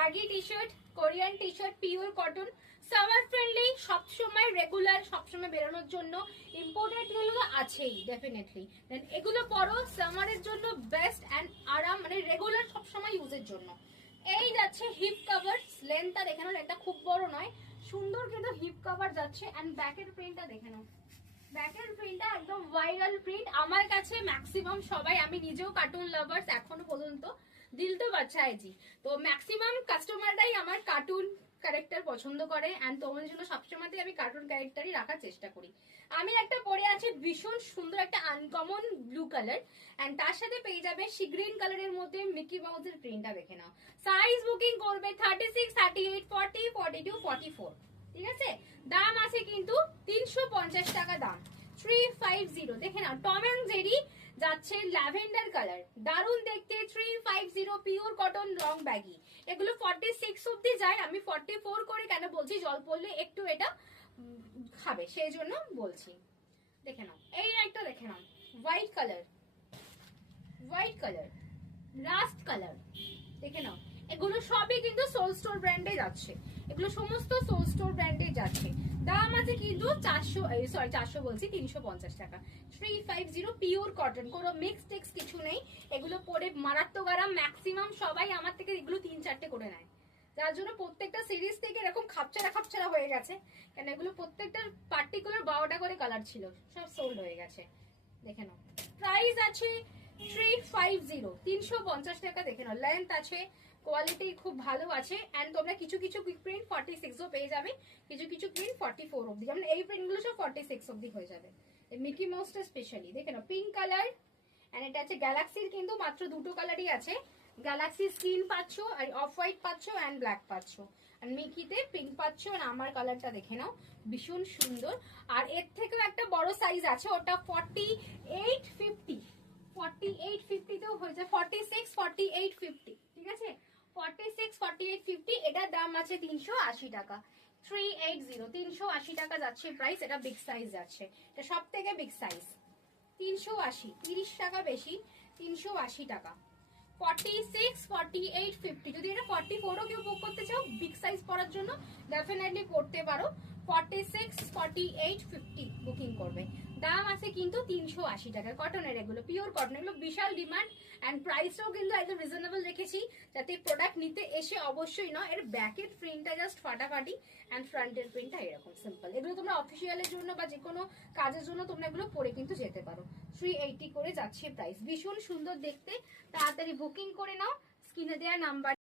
baggy t-shirt, Korean t-shirt, pure cotton, summer friendly, সবসময় regular, সবসময় বেরোনোর জন্য ইম্পোর্টেড গুলো আছেই ডেফিনেটলি। দেন এগুলো পরো সামারের জন্য বেস্ট এন্ড আরাম, মানে রেগুলার সবসময় ইউজের জন্য। এই যাচ্ছে হিপ কভার, লেন্থটা দেখে নাও, এটা খুব বড় নয়, সুন্দর কিন্তু হিপ কভার যাচ্ছে। এন্ড ব্যাকের প্রিন্টটা দেখে নাও, ব্যাকের প্রিন্টটা একদম ভাইরাল প্রিন্ট আমার কাছে। ম্যাক্সিমাম সবাই, আমি নিজেও কার্টুন লাভার্স এখনো পর্যন্ত, দিল তো বাচ্চা জি, তো ম্যাক্সিমাম কাস্টমাররাই আমার কার্টুন ক্যারেক্টার পছন্দ করে এন্ড তোমাদের জন্য সবসময় আমি কার্টুন ক্যারেক্টারই রাখার চেষ্টা করি। আমি একটা পরে আছি ভীষণ সুন্দর একটা আনকমন ব্লু কালার এন্ড তার সাথে পেয়ে যাবে সি গ্রিন কালারের মধ্যে মিকি মাউসের প্রিন্টটা দেখে নাও। সাইজ বুকিং করবে 36, 38, 40, 42, 44, ঠিক আছে। দাম আছে কিন্তু 350 টাকা দাম, 350 দেখে নাও। টম এন্ড জেরি যাচ্ছে ল্যাভেন্ডার কালার, দারুন দেখতে, 350 পিওর কটন লং ব্যাগি। এগুলো 46 অব্দি যায়, আমি 44 করে কেন বলছি, জল পড়লে একটু এটা খাবে সেই জন্য বলছি। দেখে নাও, এই একটা দেখে নাও, white colour, white colour, rust colour, দেখে নাও। এগুলো সবই কিন্তু সোল স্টোর ব্র্যান্ডে যাচ্ছে, এগুলো সমস্ত সোল স্টোর ব্র্যান্ডে যাচ্ছে। দাম আছে কিন্তু 400 বলছি 350 টাকা, 350 পিওর কটন, কোনো মিক্স টেক্স কিছু নেই। এগুলো পরে মারাত্মক আরাম, ম্যাক্সিমাম সবাই আমার থেকে এগুলো 3-4টে করে নেয়, যার জন্য প্রত্যেকটা সিরিজ থেকে এরকম খাপছাড়া খাপছাড়া হয়ে গেছে, কেন এগুলো প্রত্যেকটা পার্টিকুলার 12টা করে কালার ছিল, সব সোল্ড হয়ে গেছে। দেখে নাও, প্রাইস আছে 350 টাকা। দেখে নাও, লেন্থ আছে, কোয়ালিটি খুব ভালো আছে এন্ড তোমরা কিছু কিছু প্রিন্ট 46ও পেয়ে যাবে, কিছু কিছু প্রিন্ট 44 অবধি, যেমন এই প্রিন্টগুলো সব 46 অবধি হয়ে যাবে। মিকি মাউসটা স্পেশালি দেখে নাও, পিঙ্ক কালার এন্ড এটা আছে গ্যালাক্সির, কিন্তু মাত্র দুটো কালারই আছে, গ্যালাক্সি স্কিন পাচ্ছ আর অফ হোয়াইট পাচ্ছ এন্ড ব্ল্যাক পাচ্ছ, আর মিকিতে পিঙ্ক পাচ্ছ। আর আমার কালারটা দেখে নাও, ভীষণ সুন্দর। আর এর থেকেও একটা বড় সাইজ আছে, ওটা 48, 50, 48, 50 তেও হয়ে যায়, 46, 48, 50, ঠিক আছে। 46, 48, 50, এটার দাম আছে 380 টাকা, 380 টাকা যাচ্ছে প্রাইস। এটা বিগ সাইজ যাচ্ছে, এটা সব থেকে বিগ সাইজ, 380, 30 টাকা বেশি, 380 টাকা। 46, 48, 50, যদি এটা 44ও কেউ বুক করতে চাও বিগ সাইজ পরার জন্য ডেফিনেটলি করতে পারো। 46, 48, 50 বুকিং করবে। দাম আছে কিন্তু 380 টাকা, কটনের, এগুলো পিওর কটন, এগুলো বিশাল ডিমান্ড এন্ড প্রাইসটাও কিন্তু একদম রিজনেবল রেখেছি, যাতে প্রোডাক্ট নিতে এসে অবশ্যই নয়। এর ব্যাকের প্রিন্টটা জাস্ট ফাটাফাটি এন্ড ফ্রন্টের প্রিন্টটা এরকম সিম্পল। এগুলো তোমরা অফিসিয়ালের জন্য বা যে কোনো কাজের জন্য তোমরা এগুলো পরে কিন্তু যেতে পারো। 380 করে যাচ্ছে প্রাইস, ভীষণ সুন্দর দেখতে, তাড়াতাড়ি বুকিং করে নাও, স্ক্রিনে দেওয়া নাম্বার